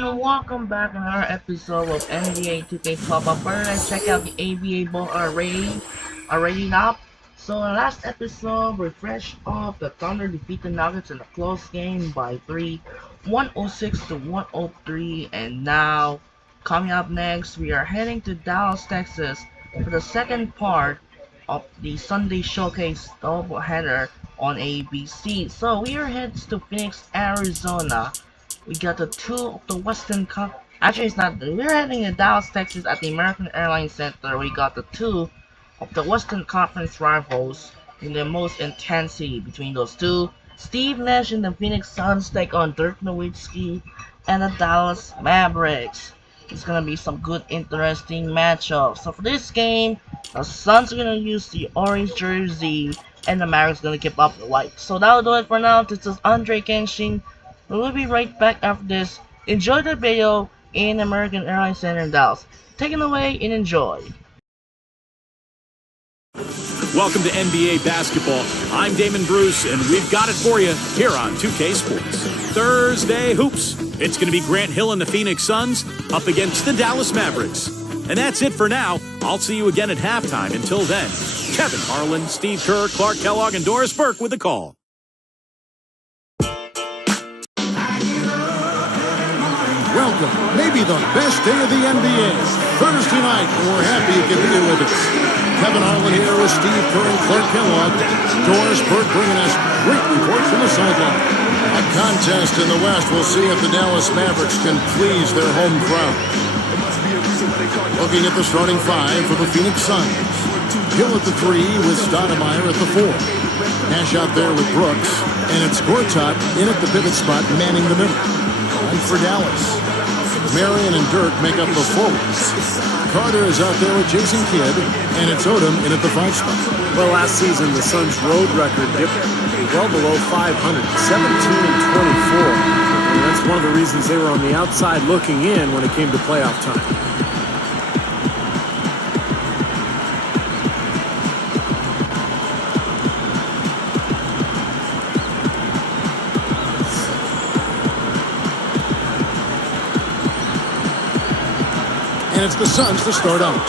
everyone, welcome back to another episode of NBA 2K12. But first, let's check out the ABA ball already up. So in the last episode, we fresh off the Thunder defeat the Nuggets in a close game by 3, 106 to 103. And now, coming up next, we are heading to Dallas, Texas for the second part of the Sunday Showcase doubleheader on ABC. So we are headed to Phoenix, Arizona. We got the two of the Western Cup. Actually, it's not. We're heading to Dallas, Texas at the American Airlines Center. We got the two of the Western Conference rivals in the most intensity between those two. Steve Nash and the Phoenix Suns take on Dirk Nowitzki and the Dallas Mavericks. It's gonna be some good, interesting matchups. So for this game, the Suns are gonna use the orange jersey, and the Mavericks gonna keep up the white. So that'll do it for now. This is Andre Kenshin. We'll be right back after this. Enjoy the video in American Airlines Center in Dallas. Take it away and enjoy. Welcome to NBA basketball. I'm Damon Bruce, and we've got it for you here on 2K Sports. Thursday Hoops. It's going to be Grant Hill and the Phoenix Suns up against the Dallas Mavericks. And that's it for now. I'll see you again at halftime. Until then, Kevin Harlan, Steve Kerr, Clark Kellogg, and Doris Burke with the call. Welcome, maybe the best day of the NBA. Thursday night, and we're happy you can be here with us. Kevin Harlan here with Steve Kerr and Clark Kellogg. Doris Burke bringing us great reports from the sideline. A contest in the West. We'll see if the Dallas Mavericks can please their home crowd. Looking at the starting five for the Phoenix Suns. Hill at the 3 with Stoudemire at the 4. Nash out there with Brooks. And it's Gortat in at the pivot spot, manning the middle. And for Dallas, Marion and Dirk make up the forwards. Carter is out there with Jason Kidd, and it's Odom in at the 5 spot. Well, last season, the Suns' road record dipped well below 500, 17-24. And that's one of the reasons they were on the outside looking in when it came to playoff time. And it's the Suns to start out.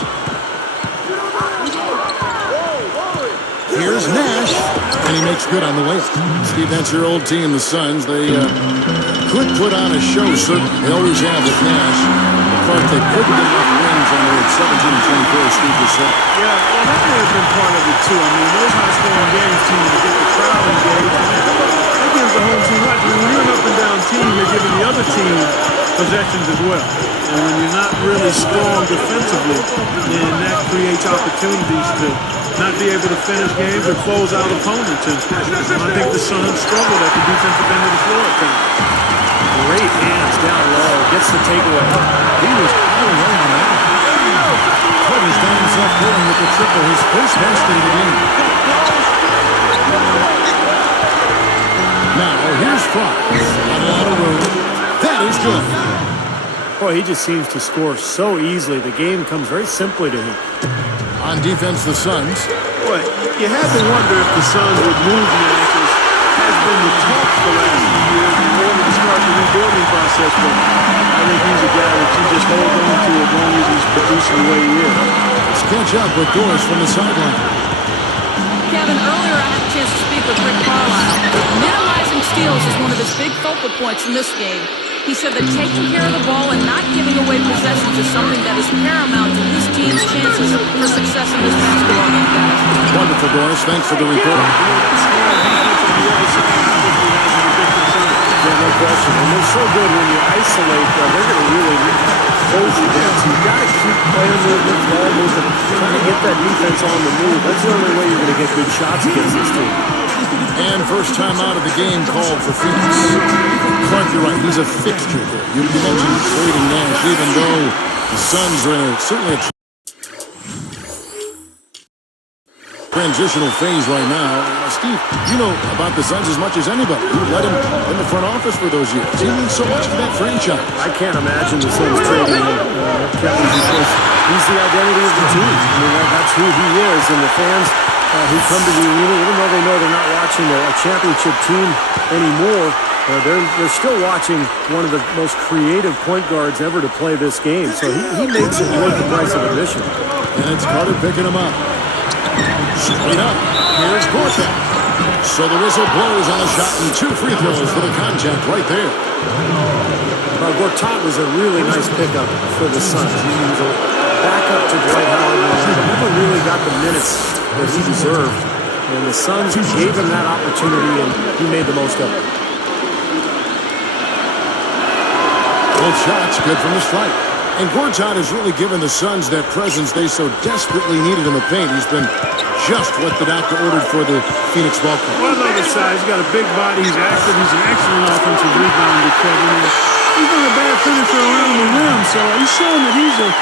Here's Nash, and he makes good on the layup. Steve, that's your old team, the Suns. They could put on a show, certainly. They always have with Nash. But they couldn't get enough wins on the 17-24, Steve just said. Yeah, well, that may have been part of it, too. I mean, those high-scoring games team to get the crowd engaged. That gives the home team right. When you're an up-and-down team, you're giving the other team possessions as well. And when you're not really strong defensively, then that creates opportunities to not be able to finish games or close out opponents. And I think the Suns struggled at the defensive end of the floor at times. Great hands down low. Gets the takeaway. He was all away on that. Curtis got himself going with the triple, his first basket of the game. Now, here's Clark. Got a lot of room. That is good. Boy, he just seems to score so easily. The game comes very simply to him. On defense, the Suns. Boy, you had to wonder if the Suns would move Nash, has been the talk the last few years in order to start the rebuilding process. But I think he's a guy that you just hold on to as long as he's producing the way he is. Let's catch up with Doris from the sideline. Kevin, earlier I had a chance to speak with Rick Carlisle. Minimizing steals is one of his big focal points in this game. He said that taking care of the ball and not giving away possessions is something that is paramount to his team's chances for success in this basketball game, guys. Wonderful, Doris. Thanks for the report. Yeah, no question. And they're so good when you isolate, they're going to really close you down. So you've got to keep playing movement, ball movement, trying to get that defense on the move. That's the only way you're going to get good shots against this team. And first time out of the game called for Phoenix. Clark, you're right. He's a fixture here. You mentioned trading Nash, even though the Suns are in certainly a transitional phase right now. Steve, you know about the Suns as much as anybody. You led him in the front office for those years. He means so much to that franchise. I can't imagine the Suns trading him, Kevin, because he's the identity of the team. I mean, that's who he is, and the fans who come to the arena, even though they know they're not watching a championship team anymore, They're still watching one of the most creative point guards ever to play this game, so he makes it worth the price of admission. And it's Carter picking him up. Straight up. Here's Gortat. So the whistle blows on the shot and 2 free throws for the contact right there. Gortat was a really nice pickup for the Suns. He was a backup to Dwight Howard and never really got the minutes that he deserved. And the Suns gave him that opportunity, and he made the most of it. Both shots good from the strike. And Gortat has really given the Suns that presence they so desperately needed in the paint. He's been just what the doctor ordered for the Phoenix ball club. Well, I love his size. He's got a big body. He's active. He's an excellent offensive rebounder, Kevin. And he's not a bad finisher around the rim, so he's showing that he's a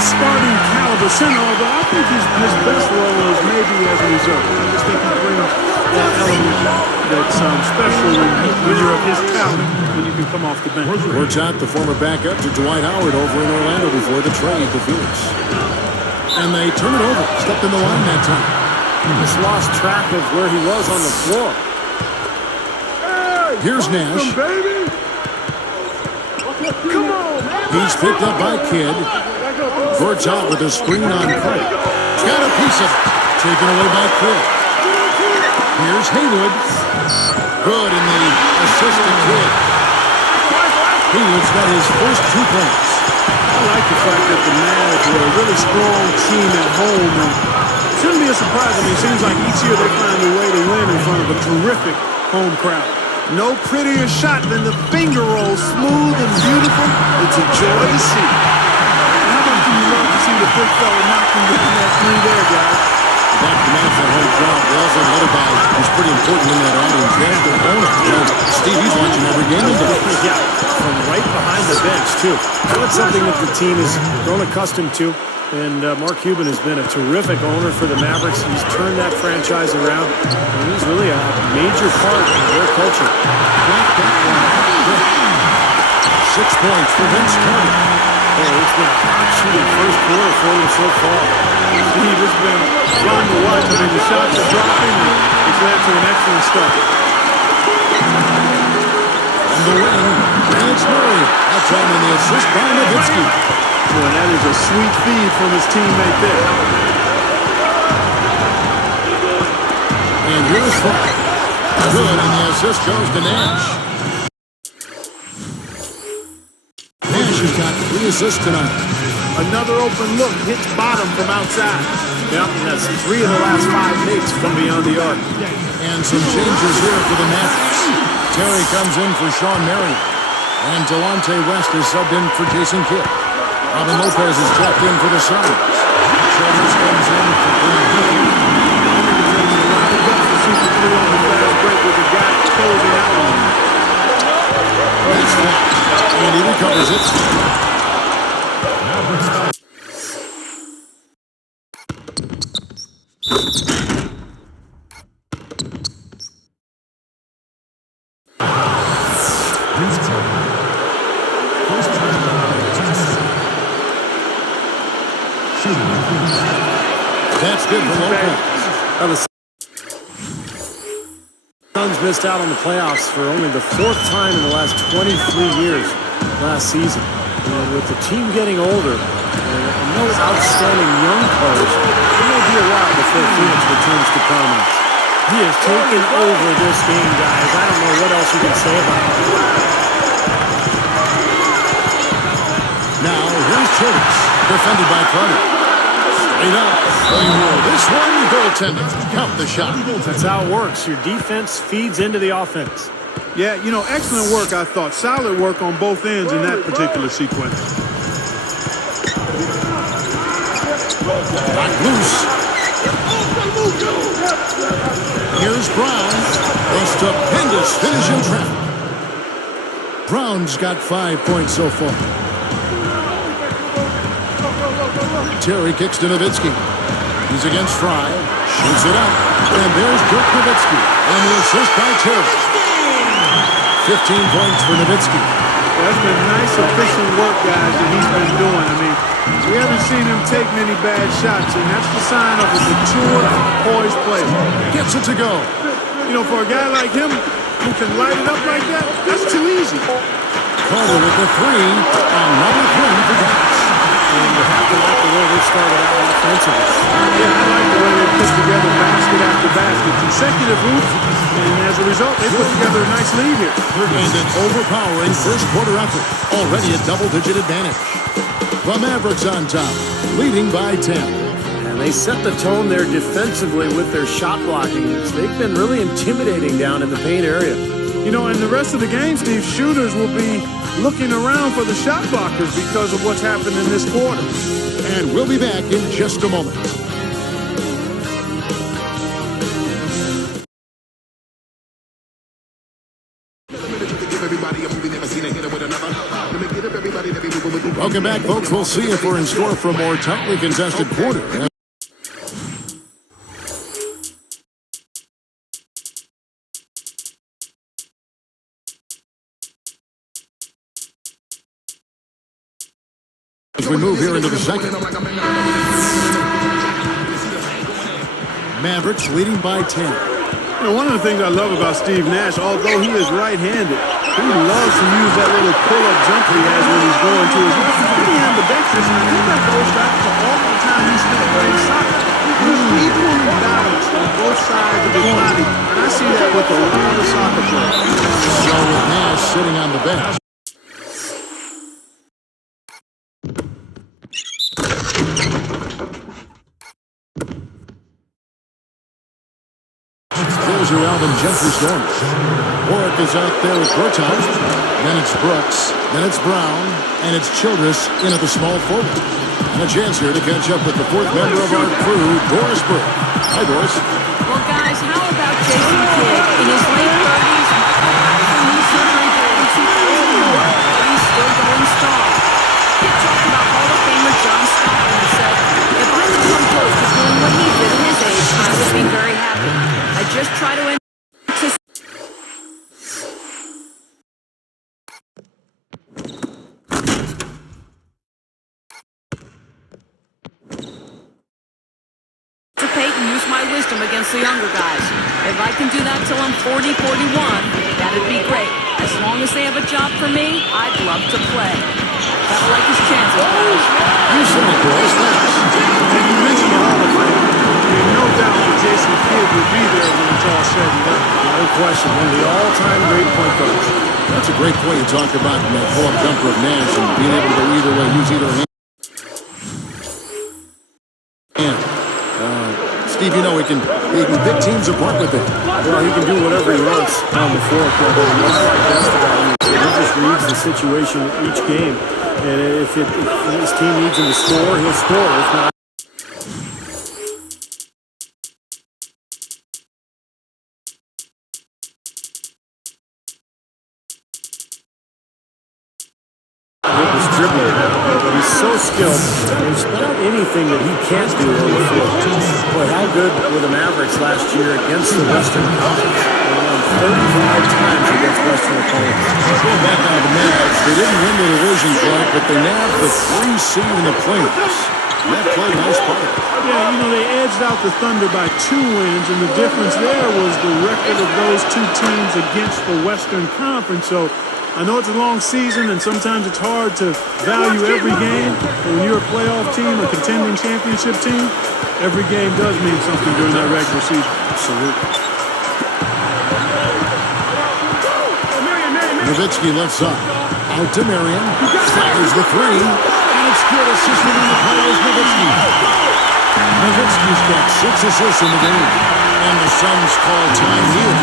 starting caliber center, although I think his best role is maybe as a reserve. I just think he brings that element that's special when you're of his talent, when you can come off the bench. Gortat, the former backup to Dwight Howard over in Orlando before the trade to Phoenix. And they turn it over. Stepped in the line that time. He just lost track of where he was on the floor. Here's Nash. Come on! He's picked up by Kidd. Gortat with a screen on Craig. Got a piece of it. Taken away by Kidd. Here's Haywood. Good in the assist to Kidd. Haywood's got his first 2 points. I like the fact that the Mavs were a really strong team at home. And it shouldn't be a surprise. I mean, it seems like each year they find a way to win in front of a terrific home crowd. No prettier shot than the finger roll, smooth and beautiful. It's a joy to see. How about you love to see the big fella knocking down that 3 there, guys? That commands the home crowd. They also another guy who's pretty important in that audience. There's their owner. Steve, he's watching every game today. Yeah, from right behind the bench, too. That's something that the team has grown accustomed to. And Mark Cuban has been a terrific owner for the Mavericks. He's turned that franchise around, and he's really a major part of their culture. 6 points for Vince Carter. Oh, it's been a hot shooting first quarter for him so far. Steve, it's been fun to watch. I mean, the shots are dropping, and it's led to an excellent start. On the wing, and it's Murray. That time on the assist by Nowitzki. Boy, that is a sweet feed from his teammate there. And here's Fry. Good, and the assist goes to Nash. Nash has got 3 assists tonight. Another open look, hits bottom from outside. Yep, and that's 3 of the last 5 makes from beyond the arc. And some changes here for the Mavericks. Terry comes in for Sean Marion. And Delonte West is subbed in for Jason Kidd. Robin Lopez is checked in for the Suns. Childers comes in for Green Hill. That's that. And he recovers it. That's good for Lopez. The Suns missed out on the playoffs for only the 4th time in the last 23 years last season. And with the team getting older and no outstanding young players, it may be a while before Phoenix returns to prominence. He has taken over this game, guys. I don't know what else you can say about it. Now, here's Childers, defended by Carter. Straight up. This one, goaltending. Count the shot. That's how it works. Your defense feeds into the offense. Yeah, you know, excellent work, I thought. Solid work on both ends in that particular sequence. Knocked loose. Here's Brown. A stupendous finish in traffic. Brown's got 5 points so far. Terry kicks to Nowitzki. He's against Fry. Shoots it up. And there's Dirk Nowitzki. And the assist by Terry. 15 points for Nowitzki. That's been nice, efficient work, guys, that he's been doing. I mean, we haven't seen him take many bad shots, and that's the sign of a mature, poised player. Gets it to go. You know, for a guy like him, who can light it up like that, that's too easy. Carter with the three. Another three for Dallas. And you have to like the way they started out offensively. Yeah, I like the way they put together basket after basket, consecutive hoops, and as a result, they put together a nice lead here. And an overpowering first quarter effort. Already a double-digit advantage. The Mavericks on top, leading by 10. And they set the tone there defensively with their shot blocking. They've been really intimidating down in the paint area. You know, in the rest of the game, Steve, shooters will be looking around for the shot blockers because of what's happened in this quarter. And we'll be back in just a moment. Welcome back, folks. We'll see if we're in store for a more tightly contested quarter. As we move here into the second. Mavericks leading by 10. You know, one of the things I love about Steve Nash, although he is right-handed, he loves to use that little pull-up jump he has when he's going to his left. He ambidextrous, and I think that goes back to all the time he spent playing soccer. He was equally balanced on both sides of his body, and I see that with a lot of soccer players. So with Nash sitting on the bench. Closer Alvin Gentry Storms. Warwick is out there with Gortat. Then it's Brooks. Then it's Brown. And it's Childress in at the small forward. And a chance here to catch up with the fourth member of our crew, Doris Burke. Hi, Doris. Well, guys, how about Jason Kidd? In his late 30s, knee surgery back in 2001, but he's still going strong. Kidd talked about Hall of Famer John Stockton and said, if I could come close to doing what he did at his age, I would be very happy. I just try to anticipate and use my wisdom against the younger guys. If I can do that till I'm 40, 41, that'd be great. As long as they have a job for me, I'd love to play. Gotta like his chances, guys. You said it, Doris. Thanks. And you mentioned the Hall of Fame. There's no doubt that Jason Kidd will be there when it's all said and done. No question, one of the all-time great point guards. That's a great point you talk about in that pull-up jumper of Nash and being able to go either way, use either hand. Steve, you know he can pick teams apart with it. Well, he can do whatever he wants on the floor. But what I like best about him is he just reads the situation each game. And if his team needs him to score, he'll score. If not, his dribbling. He's so skilled. There's not anything that he can't do on the floor. Boy, how good were the Mavericks last year against the Western Conference? They won 35 times against Western opponents. Going back on the Mavericks, they didn't win the division fight, but they nabbed the 3 seed in the playoffs. That played a nice part. Yeah, you know, they edged out the Thunder by 2 wins, and the difference there was the record of those 2 teams against the Western Conference. So I know it's a long season, and sometimes it's hard to value every game. But when you're a playoff team, a contending championship team, every game does mean something during that regular season. absolutely. Nowitzki left side. Out to Marion. Fires the 3. And it's good. Assisted in the play is Nowitzki. Nowitzki's got 6 assists in the game. And the Suns call time here.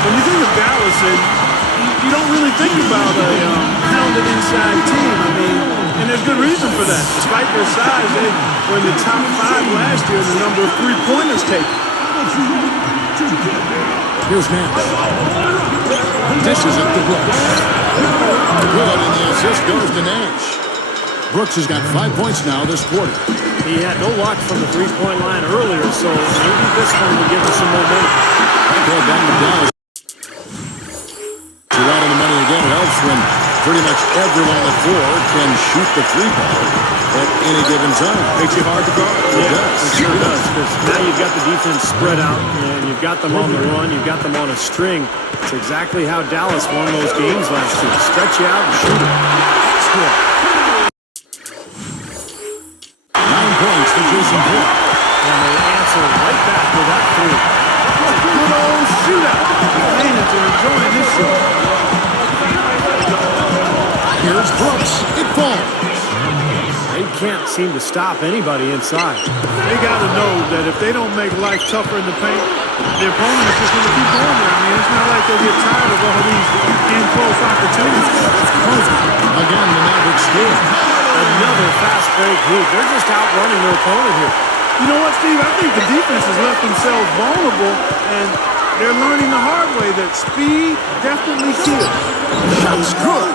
When you think of Dallas, you don't really think about a pounded inside team. I mean, and there's good reason for that. Despite their size, they were in the top 5 last year in the number of three-pointers taken. Here's Nash. Dishes it to Brooks. Good, and the assist goes to Nash. Brooks has got 5 points now this quarter. He had no luck from the three-point line earlier, so maybe this one will give him some momentum. Back to Dallas. you're right on the money again. It helps when pretty much everyone on the floor can shoot the three ball at any given time. Makes it hard to guard. It does. It sure does, because now you've got the defense spread out, and you've got them on the run, you've got them on a string. It's exactly how Dallas won those games last year. Stretch you out and shoot it. Score. 9 points for Jason Kidd. And they answer right back with that three. Good old shootout. Phoenix are enjoying this show. Here's Brooks. It falls. They can't seem to stop anybody inside. They got to know that if they don't make life tougher in the paint, their opponent is just going to keep going there. I mean, it's not like they'll get tired of all these in-close opportunities. Again, the Mavericks score. Another fast break hoop. They're just outrunning their opponent here. You know what, Steve? I think the defense has left themselves vulnerable, and they're learning the hard way that speed definitely kills. Shot's good.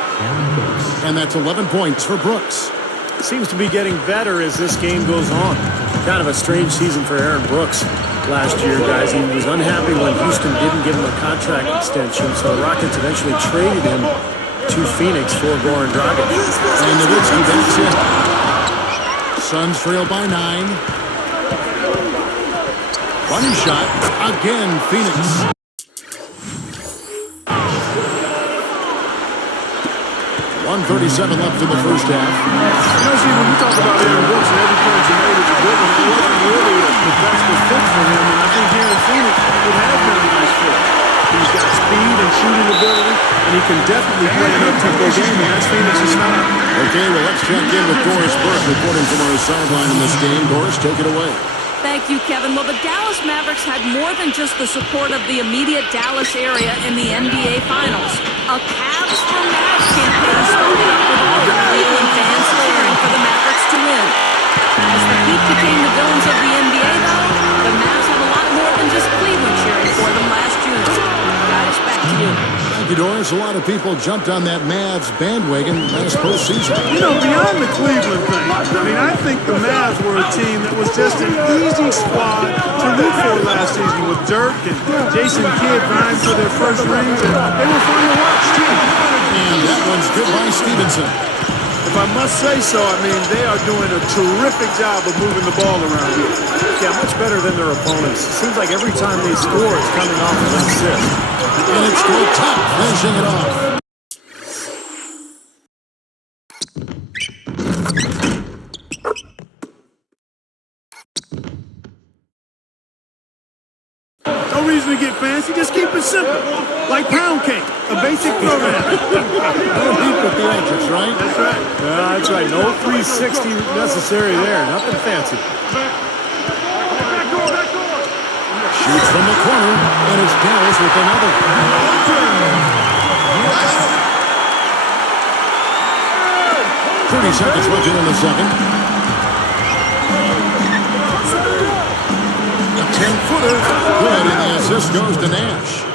And that's 11 points for Brooks. Seems to be getting better as this game goes on. Kind of a strange season for Aaron Brooks last year, guys. He was unhappy when Houston didn't give him a contract extension, so the Rockets eventually traded him to Phoenix for Goran Dragic. And Nowitzki backs in. Suns trail by 9. Running shot. Again, Phoenix. 1:37 left in the first half. You know, Steve, when we talk about Aaron Brooks and every point you made is a good one, it wasn't really the best fit for him, and I think here in Phoenix it has been a nice fit. He's got speed and shooting ability, and he can definitely play an up-tempo game, and that's Phoenix's style. Okay, well, let's check in with Doris Burke reporting from our sideline in this game. Doris, take it away. Thank you, Kevin. Well, the Dallas Mavericks had more than just the support of the immediate Dallas area in the NBA Finals. A Cavs for Mavs campaign started up with all the Cleveland fans cheering for the Mavericks to win. As the Heat became the villains of the NBA, though, the Mavs have a lot more than just Cleveland cheering for them last June. Guys, back to you. Thank you, Doris. A lot of people jumped on that Mavs bandwagon last postseason. You know, beyond the Cleveland thing, I mean, I think the Mavs were a team that was just an easy squad to root for last season with Dirk and Jason Kidd vying for their first rings, and they were fun to watch, too. And that one's good by Stevenson. If I must say so, I mean, they are doing a terrific job of moving the ball around here. Yeah, much better than their opponents. It seems like every time they score, it's coming off of an assist. And it's Gortat finishing it off. No reason to get fancy, just keep it simple. Like pound cake, a basic program. No deep at the edges, right? That's right. Yeah, that's right. No 360 necessary there. Nothing fancy. Shoots from the corner, and it's Dallas with another. 30 seconds left here in the second. A 10-footer. Good, and the assist goes to Nash.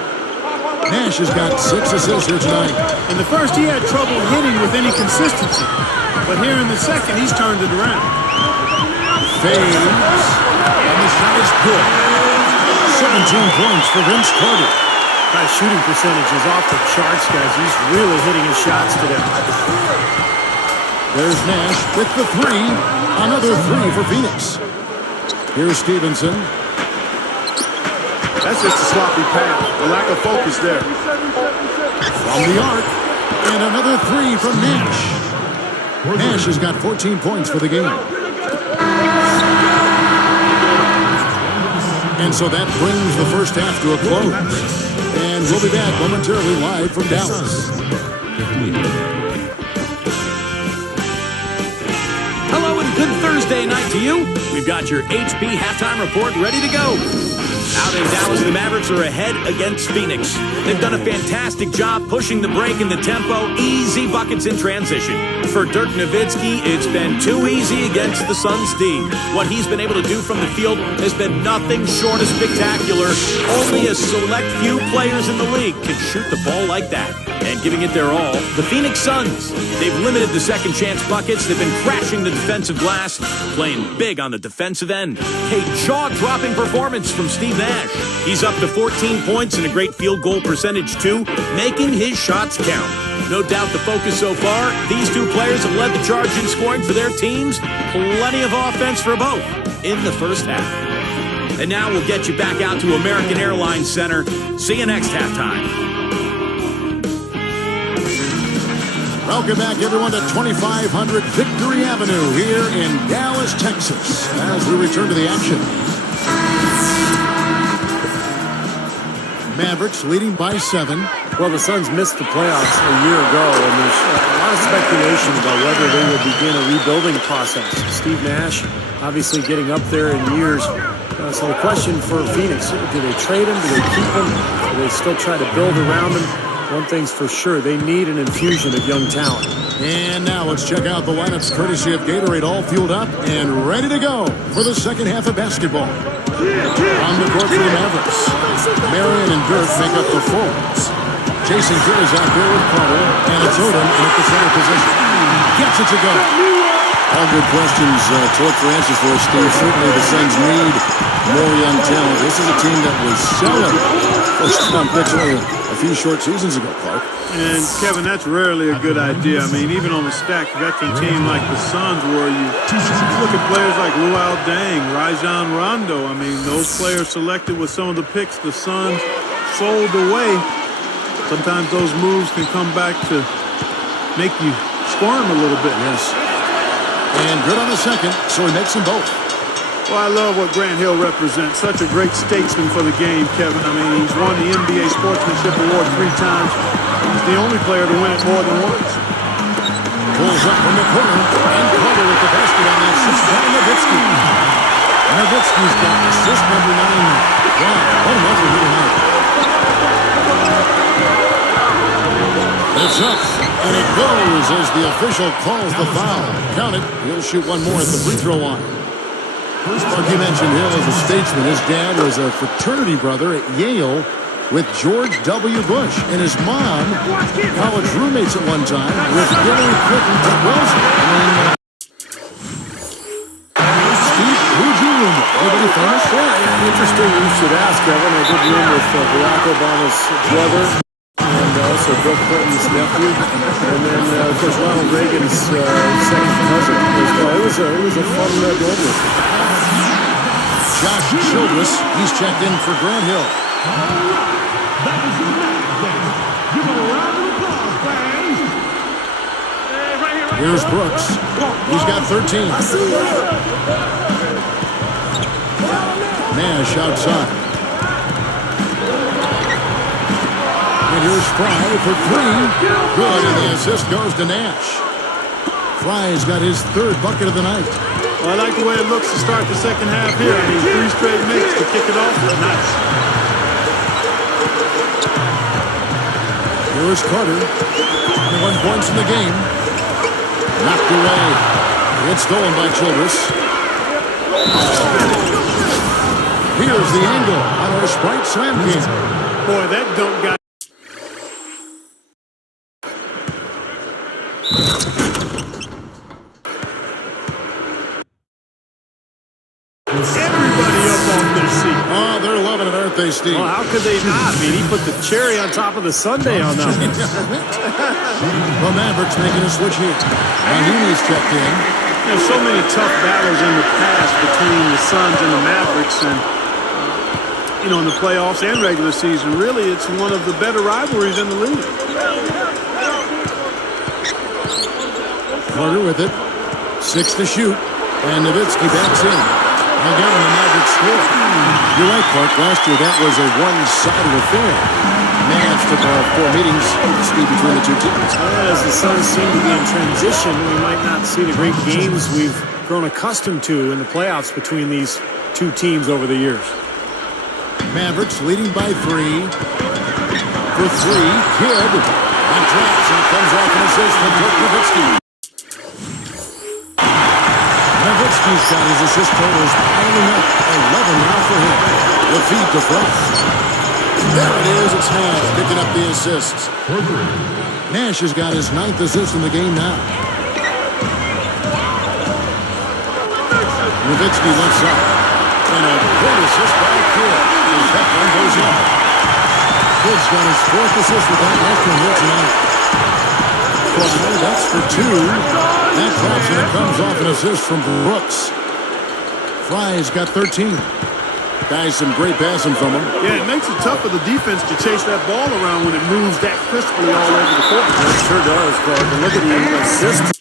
Nash has got 6 assists here tonight. In the first, he had trouble hitting with any consistency. But here in the second, he's turned it around. Fades, and the shot is good. 17 points for Vince Carter. That shooting percentage is off the charts, guys. He's really hitting his shots today. There's Nash with the 3. Another 3 for Phoenix. Here's Stevenson. That's just a sloppy pass. A lack of focus there. From the arc. And another 3 from Nash. Nash has got 14 points for the game. And so that brings the first half to a close. And we'll be back momentarily live from Dallas. Hello and good Thursday night to you. We've got your HB halftime report ready to go. Out in Dallas, the Mavericks are ahead against Phoenix. They've done a fantastic job pushing the break and the tempo, easy buckets in transition. For Dirk Nowitzki, it's been too easy against the Suns' D. What he's been able to do from the field has been nothing short of spectacular. Only a select few players in the league can shoot the ball like that. And giving it their all, the Phoenix Suns. They've limited the second chance buckets. They've been crashing the defensive glass, playing big on the defensive end. A jaw-dropping performance from Steve Nash. He's up to 14 points and a great field goal percentage, too, making his shots count. No doubt the focus so far, these two players have led the charge in scoring for their teams. Plenty of offense for both in the first half. And now we'll get you back out to American Airlines Center. See you next halftime. Welcome back, everyone, to 2500 Victory Avenue here in Dallas, Texas, as we return to the action. Mavericks leading by 7. Well, the Suns missed the playoffs a year ago, and there's a lot of speculation about whether they will begin a rebuilding process. Steve Nash obviously getting up there in years. So the question for Phoenix, do they trade him? Do they keep him? Do they still try to build around him? One thing's for sure, they need an infusion of young talent. And now let's check out the lineups courtesy of Gatorade, all fueled up and ready to go for the second half of basketball. On the court for the Mavericks, Marion and Dirk make up the forwards. Jason Kidd is out there with Carter, and it's Odom in at the center position. Gets it to go. All good questions to look for answers for, Steve. Certainly the Suns need more young talent. This is a team that was selling first-round picks only a few short seasons ago, Clark. And, Kevin, that's rarely a good idea. I mean, even on a stacked veteran team like the Suns, where you look at players like Luol Deng, Rajon Rondo. I mean, those players selected with some of the picks the Suns sold away. Sometimes those moves can come back to make you squirm a little bit. Yes. And good on the second, so he makes them both. Well, I love what Grant Hill represents. Such a great statesman for the game, Kevin. I mean, he's won the NBA Sportsmanship Award 3 times. He's the only player to win it more than once. Pulls up from the corner, and Carter with the basket on that assist by Nowitzki. Nowitzki's got assist number 9. Wow, that's a hit tonight. It's up, and it goes as the official calls the foul. Count it. He'll shoot one more at the free throw line. Like you mentioned, Hill as a statesman. His dad was a fraternity brother at Yale with George W. Bush, and his mom, college roommates at one time with Hillary Clinton and Wilson. Steve, who'd you room with? Anybody famous? Yeah, interesting you should ask, Kevin. I did room with Barack Obama's brother and also Bill Clinton's nephew, and then, of course, Ronald Reagan's second cousin as well. It was a fun dorm room. Josh Childress, he's checked in for Grant Hill. Here's Brooks. He's got 13. Nash outside. And here's Fry for 3. Good, and the assist goes to Nash. Fry's got his 3rd bucket of the night. Well, I like the way it looks to start the second half here. I mean, 3 straight makes to kick it off. Nice. Here's Carter. 21 points in the game. Knocked away. It's stolen by Childress. Here's the angle on our Sprite Slam game. Boy, that dunk got... Everybody up off their seat. Oh, they're loving it, aren't they, Steve? Well, how could they not? I mean, he put the cherry on top of the sundae on that one. The Mavericks making a switch here. Andini's checked in. There's so many tough battles in the past between the Suns and the Mavericks, and you know, in the playoffs and regular season. Really, it's one of the better rivalries in the league. Carter with it. 6 to shoot. And Nowitzki backs in. Again, the Mavericks score. You're right, Clark. Last year, that was a one-sided affair. Mavs took 4 meetings between the two teams. As the Suns seem to be in transition, we might not see the great games we've grown accustomed to in the playoffs between these two teams over the years. Mavericks leading by 3. For 3, Kidd. And drops and comes off an assist from Dirk Nowitzki. Nowitzki's got his assist totals piling up. 11 now for him. The feed to Fry. There it is. It's Nash picking up the assists. Nash has got his 9th assist in the game now. Nowitzki left side. And a great assist by Kidd as that one goes in. Kidd's got his 4th assist with that last one here tonight. That's for 2. That drops and it comes off an assist from Brooks. Fry's got 13. Guys, some great passing from him. Yeah, it makes it tough for the defense to chase that ball around when it moves that crisply all over the court. It sure does, Clark. And look at the assist.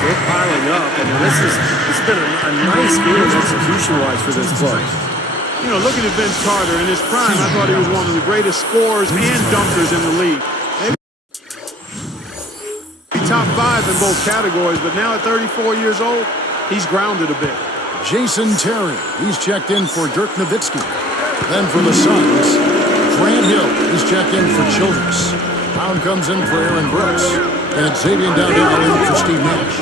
They're piling up. I mean, it's been a nice game execution-wise for this club. You know, looking at Vince Carter in his prime, I thought he was one of the greatest scorers and dunkers in the league. Maybe top 5 in both categories, but now at 34 years old, he's grounded a bit. Jason Terry, he's checked in for Dirk Nowitzki. Then for the Suns, Grant Hill, he's checked in for Childress. Brown comes in for Aaron Brooks. And Xavier down in for Steve Nash.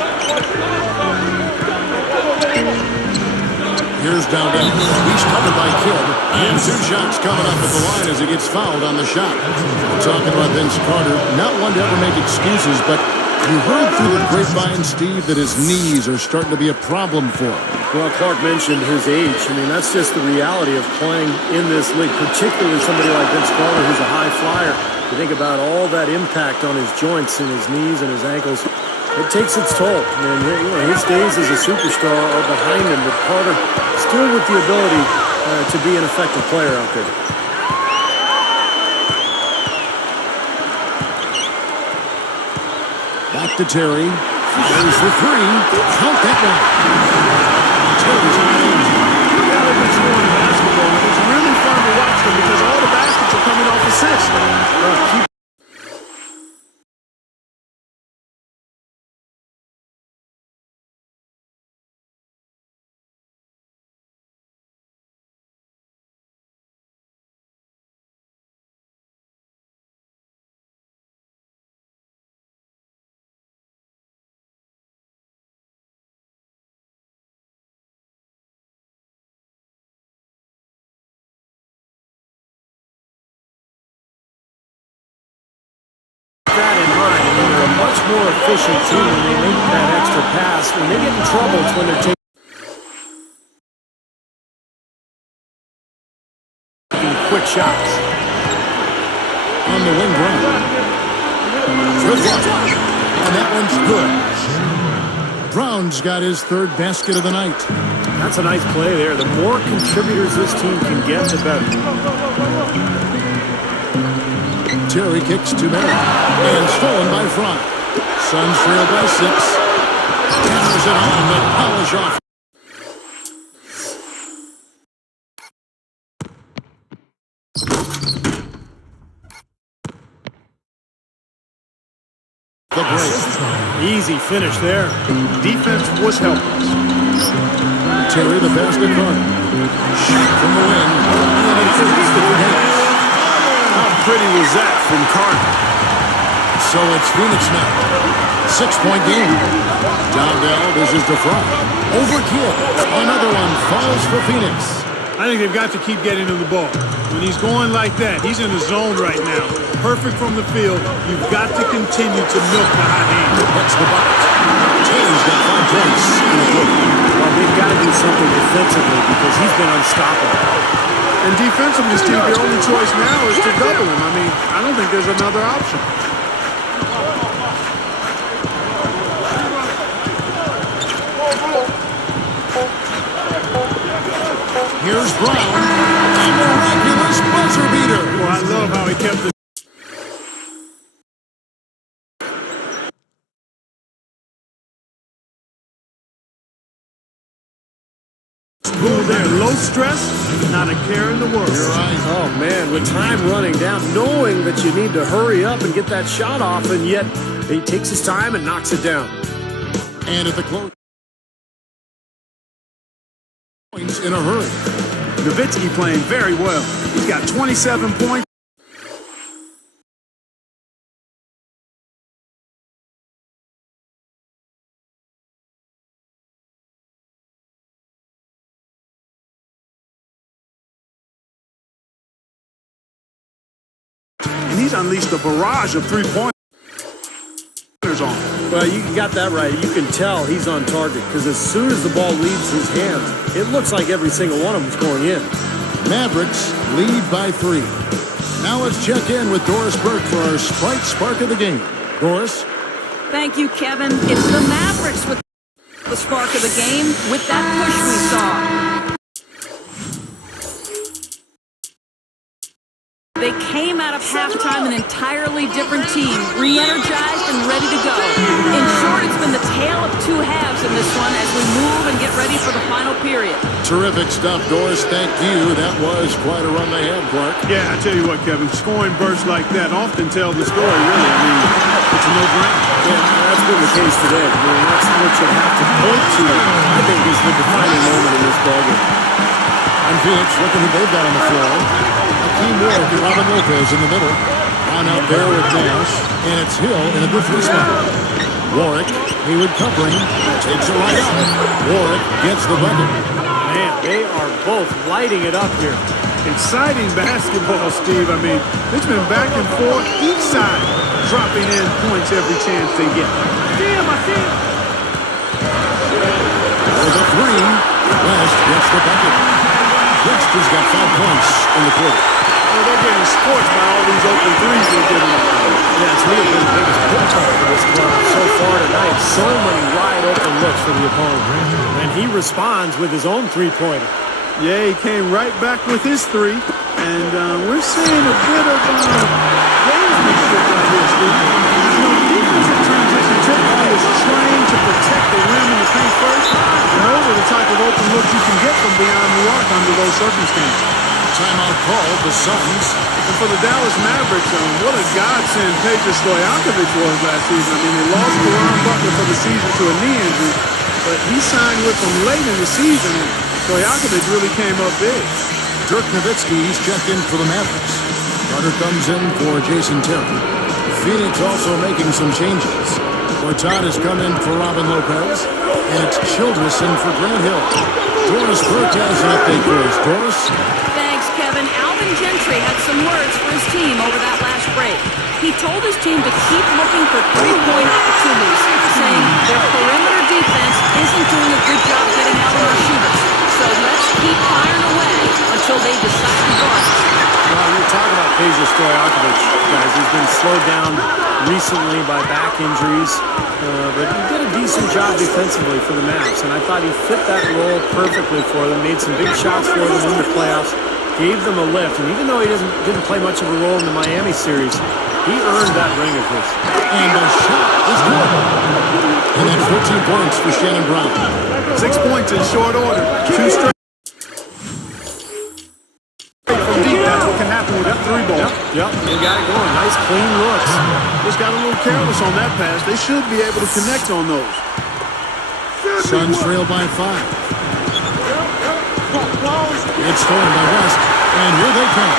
Here's Dowdell. He's covered by Kidd. And 2 shots coming up at the line as he gets fouled on the shot. We're talking about Vince Carter. Not one to ever make excuses, but you heard through the grapevine, Steve, that his knees are starting to be a problem for him. Well, Clark mentioned his age. I mean, that's just the reality of playing in this league, particularly somebody like Vince Carter, who's a high flyer. You think about all that impact on his joints and his knees and his ankles. It takes its toll. I mean, his days as a superstar are behind him, but Carter still with the ability to be an effective player out there. Back to Terry. Fires for 3. Count that one. Terry's on the edge. Look how they've been scoring in basketball. It's really fun to watch them because all the baskets are coming off assists. That in mind, I mean, they're a much more efficient team when they make that extra pass. When they get in trouble, it's when they're taking quick shots. On the wing, Brown. Good one. And that one's good. Brown's got his 3rd basket of the night. That's a nice play there. The more contributors this team can get, the better. Terry kicks to Merritt. And stolen by Fry. Suns trail by 6. Hammers it home and polish off. The break. Easy finish there. Defense was helpless. Terry the pass to Carter. Shot from the wing. And it hits the hands. How pretty was that from Carter? So it's Phoenix now. 6-point game. Dowdell dishes to Fry. Over Kidd. Another one falls for Phoenix. I think they've got to keep getting him the ball. When he's going like that, he's in the zone right now. Perfect from the field. You've got to continue to milk the hot hand. That's the bucket. Taylor's got 5 points in the game. Well, they've got to do something defensively because he's been unstoppable. And defensively, Steve, your only choice now is to double him. I mean, I don't think there's another option. Here's Brown. A miraculous buzzer beater. Well, I love how he kept it. Cool there. Low stress, not a care in the world. You're right. Oh, man, with time running down, knowing that you need to hurry up and get that shot off, and yet he takes his time and knocks it down. And at the close. Points in a hurry. Nowitzki playing very well. He's got 27 points. he's unleashed a barrage of three-pointers on him. Well, you got that right. You can tell he's on target because as soon as the ball leaves his hands, it looks like every single one of them's going in. Mavericks lead by 3. Now let's check in with Doris Burke for our Sprite Spark of the game. Doris? Thank you, Kevin. It's the Mavericks with the spark of the game with that push we saw. They came out of halftime an entirely different team, re-energized and ready to go. In short, it's been the tale of two halves in this one as we move and get ready for the final period. Terrific stuff, Doris. Thank you. That was quite a run they had, Clark. Yeah, I tell you what, Kevin, scoring bursts like that often tell the story, really. I mean, it's a no-brainer. Yeah, that's been the case today. I mean, that's what you have to point to, I think, is the defining moment in this ballgame. And Phoenix, look at who they've got on the floor. Hakeem Warwick and Robin Lopez in the middle. On out there with Nash. And it's Hill in a good free spot. Warwick, Hayward covering, takes it right up. Warwick gets the bucket. Man, they are both lighting it up here. Exciting basketball, Steve. I mean, it's been back and forth, each side dropping in points every chance they get. Damn, I see him. There's a 3. West gets the bucket. West has got 5 points in the quarter. Well, they're getting scorched by all these open threes they're giving up. Yeah, it's really been the biggest pitfall for this club so far tonight. So many wide open looks for the opponent. And he responds with his own three-pointer. Yeah, he came right back with his 3. And we're seeing a bit of gamesmanship right here, Steve. You know, defensive transition typically is trained to protect the rim and the paint first. And those are the type of open looks you can get from beyond the arc under those circumstances. Timeout called the Suns. And for the Dallas Mavericks, what a godsend Peja Stojakovic was last season. I mean, they lost De'Aaron Butler for the season to a knee injury, but he signed with them late in the season, and Stojakovic really came up big. Dirk Nowitzki, he's checked in for the Mavericks. Carter comes in for Jason Terry. Phoenix also making some changes. Gortat has come in for Robin Lopez, and it's Childress in for Grant Hill. Doris Burke has an update for us. Doris? Thanks, Kevin. Alvin Gentry had some words for his team over that last break. He told his team to keep looking for three-point opportunities, saying their perimeter defense isn't doing a good job getting out on our shooters. So let's keep firing away until they decide to guard us. Well, you're talking about Peja Stojakovic, guys. He's been slowed down recently by back injuries, but he did a decent job defensively for the Mavs, and I thought he fit that role perfectly for them, made some big shots for them in the playoffs, gave them a lift, and even though he didn't play much of a role in the Miami series, he earned that ring of his. And the shot is good. And that's 14 points for Shannon Brown. 6 points in short order. 2 straight. From deep, that's what can happen with that 3 ball. Yep, they got it going. Nice, clean looks. Just got a little careless on that pass. They should be able to connect on those. Suns trail by 5. It's stolen by West, and here they come.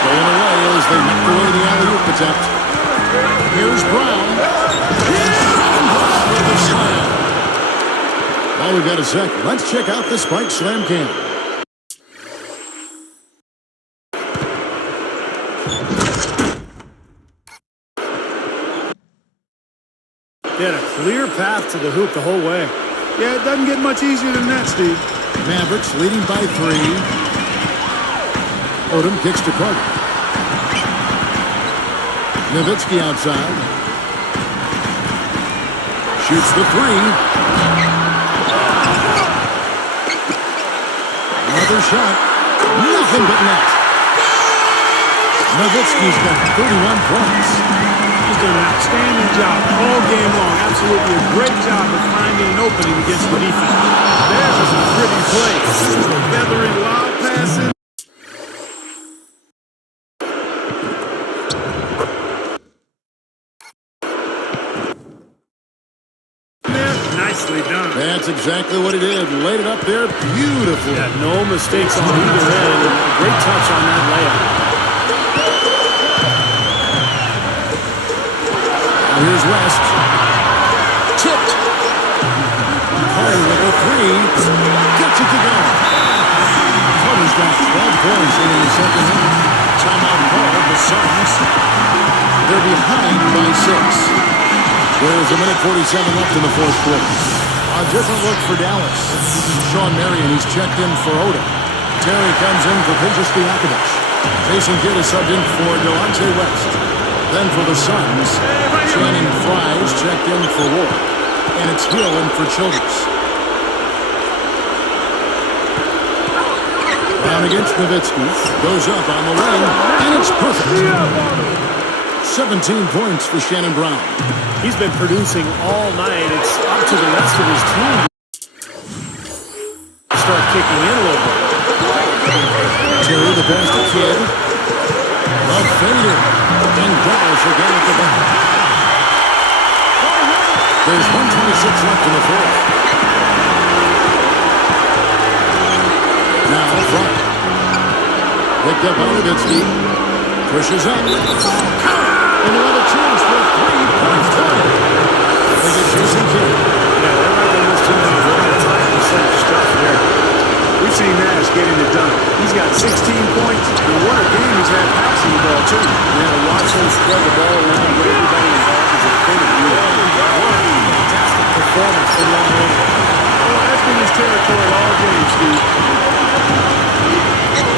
Stolen away as they knock away the alley-oop attempt. Here's Brown. With the slam. Well, we've got a sec. Let's check out the Spike Slam cam. He had a clear path to the hoop the whole way. Yeah, it doesn't get much easier than that, Steve. Mavericks leading by 3. Odom kicks to Carter. Nowitzki outside. Shoots the 3. Another shot. Nothing but net. Nowitzki's got 31 points. He's done an outstanding job all game long. Absolutely a great job of finding an opening against the defense. There's some pretty plays. Feathery lob passing. Nicely done. That's exactly what he did. Laid it up there beautifully. Yeah, no mistakes on either end. Great touch on that layup. Here's West. Tipped. Carter with a 3. Gets it to go. Carter's got 12 points in the second half. Timeout called the Suns. They're behind by 6. There's a minute 47 left in the fourth quarter. A different look for Dallas. Sean Marion, he's checked in for Oda. Terry comes in for Pinchas Stojakovic. Jason Kidd is subbed in for Delonte West. Then for the Suns, Channing Frye's checked in for Ward. And it's Hill in for Childress. Brown against Nowitzki. Goes up on the lane, and it's perfect. 17 points for Shannon Brown. He's been producing all night. It's up to the rest of his team to start kicking in a little bit. Terry the pass to Kidd. Love faded. And Dallas again at the back. There's 1:26 left in the fourth. Now front. Picked up on Nowitzki. Pushes up. And another chance for a 3-point tie. They get Jason Kidd. Yeah, they're not going to miss too many points. That's stuff there. We've seen Nash getting it done. He's got 16 points, and what a game he's had passing the ball, too. Yeah, to watch him spread the ball around, get everybody involved is a thing of beauty. What a fantastic performance for young man. Well, that's been his territory all game, Steve.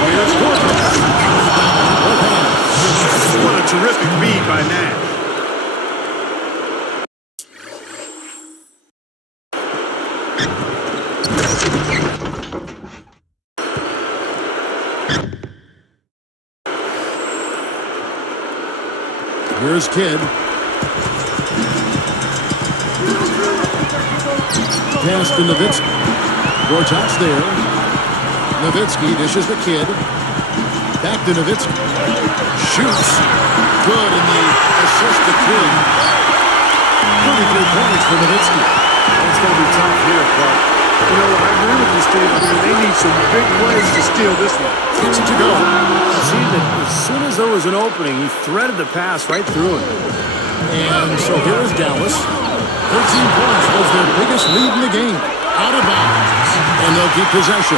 Here's Gordon. What a terrific read by Nash. Here's Kidd. Pass to Nowitzki. Gortat's there. Nowitzki dishes the Kidd. Back to Nowitzki. Shoots. Good in the assist to Kidd. 33 points for Nowitzki. It's going to be tough here, Clark. You know, I agree with you, Steve. I mean, they need some big ways to steal this one. 6 to go. See that as soon as there was an opening, he threaded the pass right through it. And so here is Dallas. 13 points was their biggest lead in the game. Out of bounds. And they'll keep possession.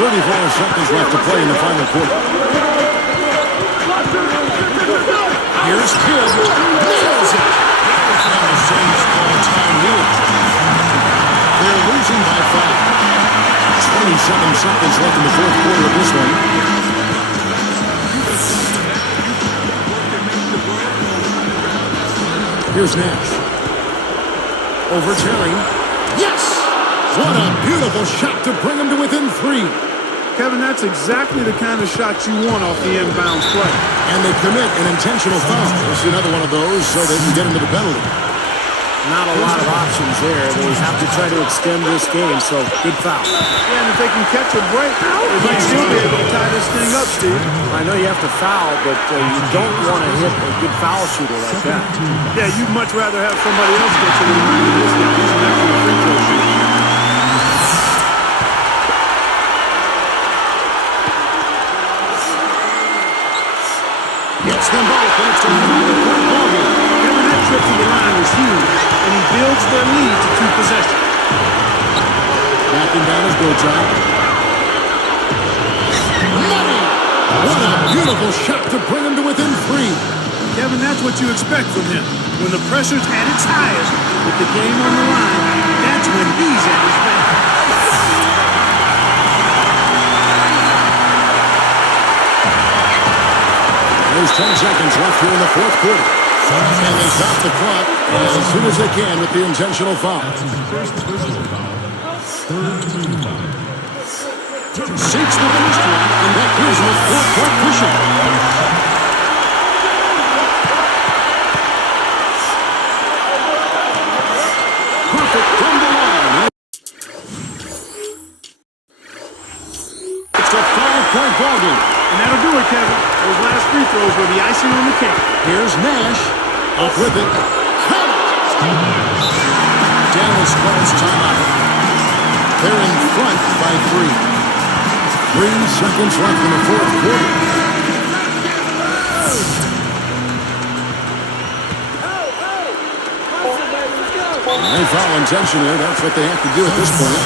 34 seconds left to play in the final quarter. Here's Kidd. Nails it. And the Saints call time here. They're losing by 5. 27 seconds left in the fourth quarter of this one. Here's Nash. Over Terry. Yes! What a beautiful shot to bring him to within 3. Kevin, that's exactly the kind of shot you want off the inbounds play. And they commit an intentional foul. This is another one of those so they can get into the penalty. Not a lot of options there. They have to try to extend this game, so good foul. Yeah, and if they can catch a break, they might still be able to tie this thing up, Steve. I know you have to foul, but you don't want to hit a good foul shooter like that. Yeah, you'd much rather have somebody else get to the line than this guy. He's an excellent free throw shooter. Gets them both, and it's a 3-point ball game. Kevin, that trip to the line was huge, and he builds their lead to 2 possessions. Backing down his Gortat. Money! What a beautiful shot to bring him to within 3. Kevin, that's what you expect from him. When the pressure's at its highest, with the game on the line, that's when he's at his best. There's 10 seconds left here in the fourth quarter. And they stop the clock as soon as they can with the intentional foul. 6 to Lindstrom, and that gives them a 4-point cushion. Perfect from the line. It's a 5-point ball game. And that'll do it, Kevin. Those last free throws were the icing on the cake. Here's Nash. Up with it. Count it! Dallas calls timeout. They're in front by 3. 3 seconds left in the fourth quarter. No foul intention there. That's what they have to do at this point.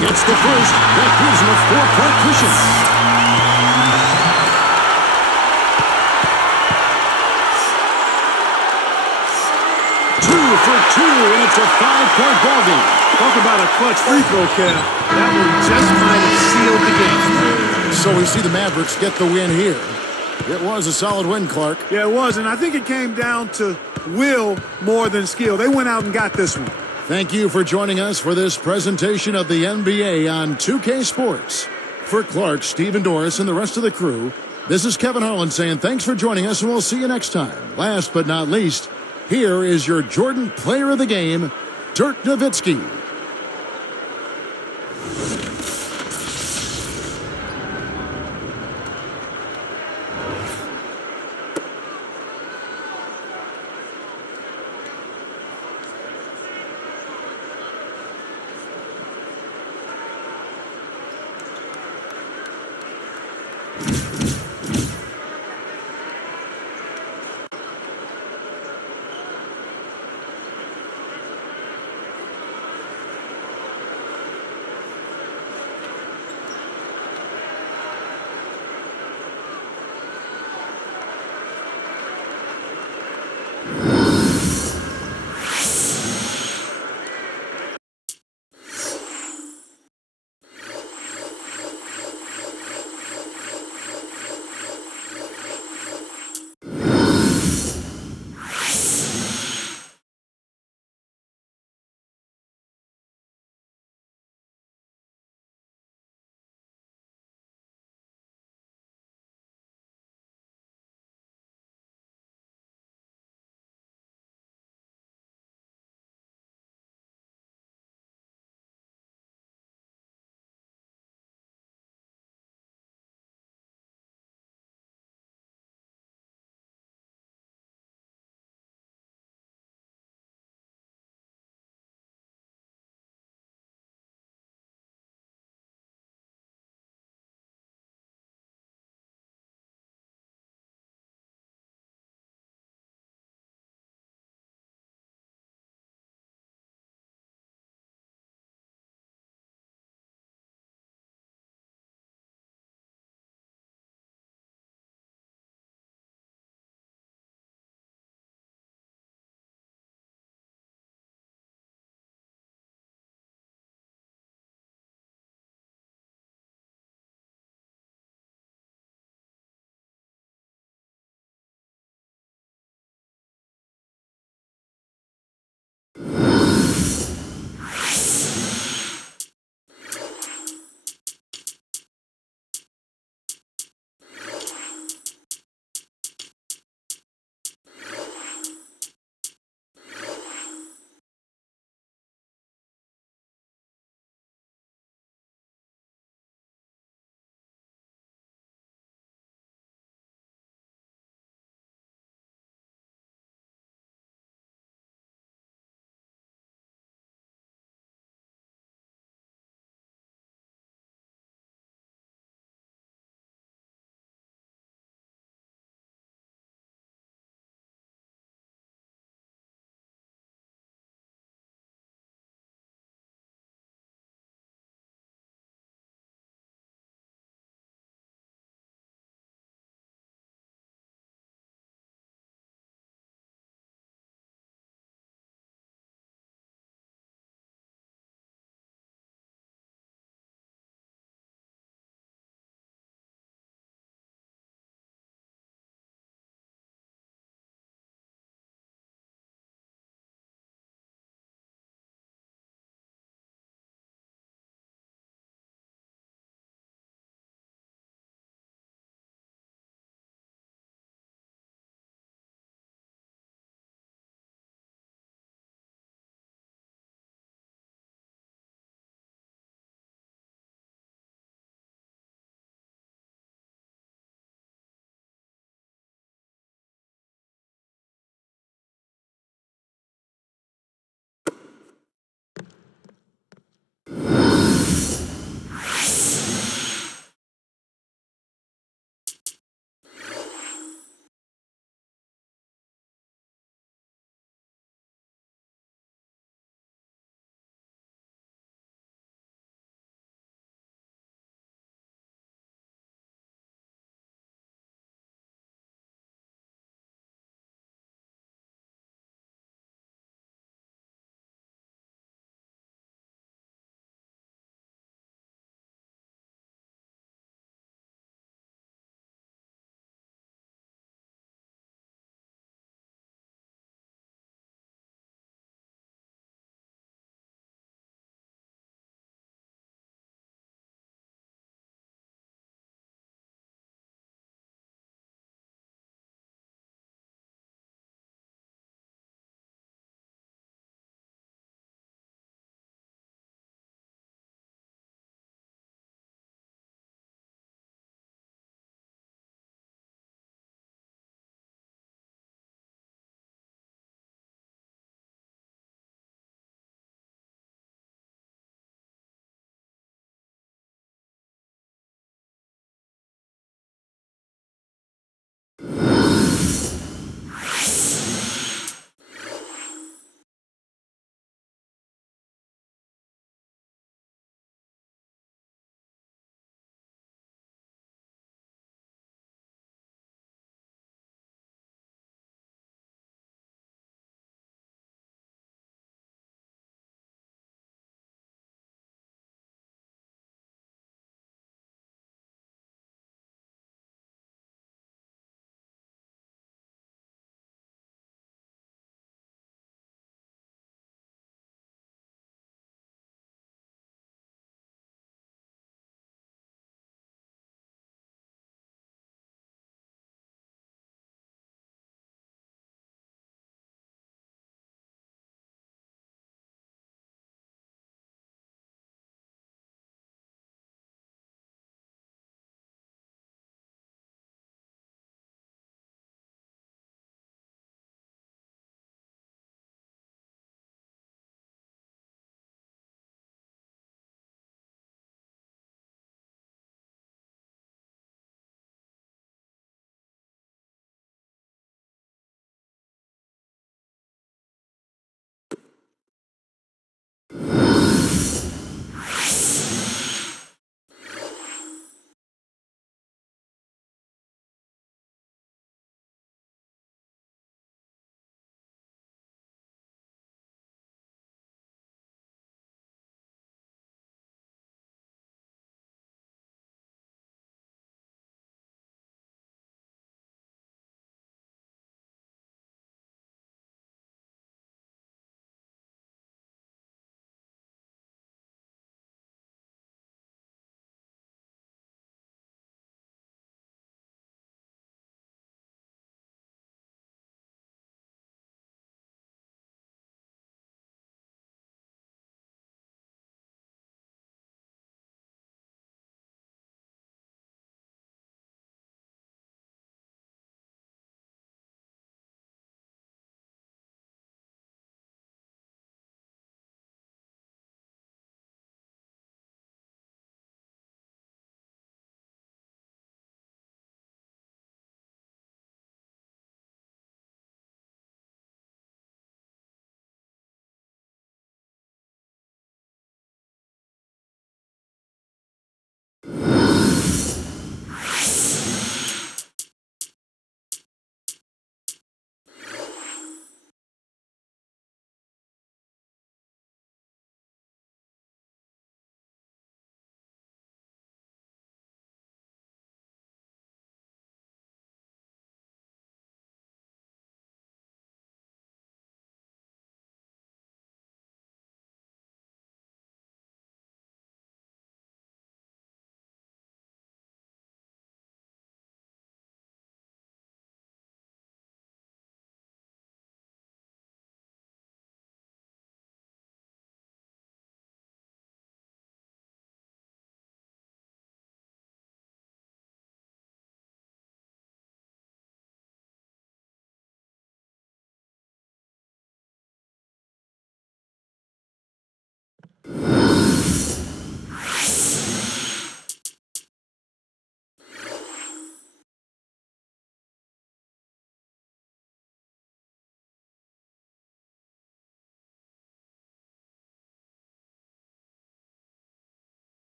Gets the first. That gives him a 4-point cushion. Two for two, and it's a 5-point ball game. Talk about a clutch free throw, Kev. That one just might have sealed the game. So we see the Mavericks get the win here. It was a solid win, Clark. Yeah, it was, and I think it came down to will more than skill. They went out and got this one. Thank you for joining us for this presentation of the NBA on 2K Sports. For Clark, Stephen Doris, and the rest of the crew, this is Kevin Harlan saying thanks for joining us, and we'll see you next time. Last but not least, here is your Jordan Player of the Game, Dirk Nowitzki.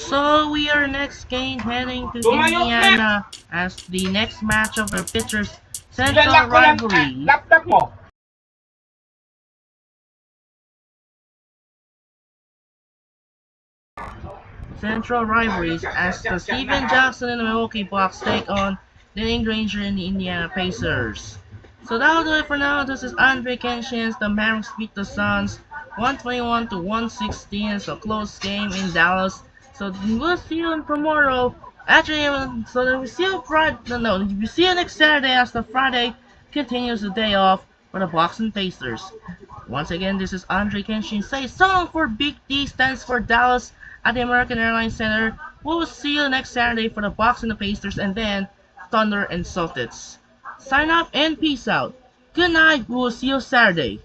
So we are next game heading to Indiana as the next match of the pitchers Central Rivalry. Central Rivalries as the Steven Jackson and the Milwaukee Bucks take on the Ink Ranger and the Indiana Pacers. So that'll do it for now. This is Andre Kenshin's the Mavericks beat the Suns 121 to 116. It's a close game in Dallas. So we'll see you tomorrow. Actually, so we see you Friday. No, we see you next Saturday as the Friday continues the day off for the Bucks and Pacers. Once again, this is Andre Kenshin. Say song for Big D stands for Dallas at the American Airlines Center. We will see you next Saturday for the Bucks and the Pacers, and then Thunder and Celtics. Sign up and peace out. Good night. We will see you Saturday.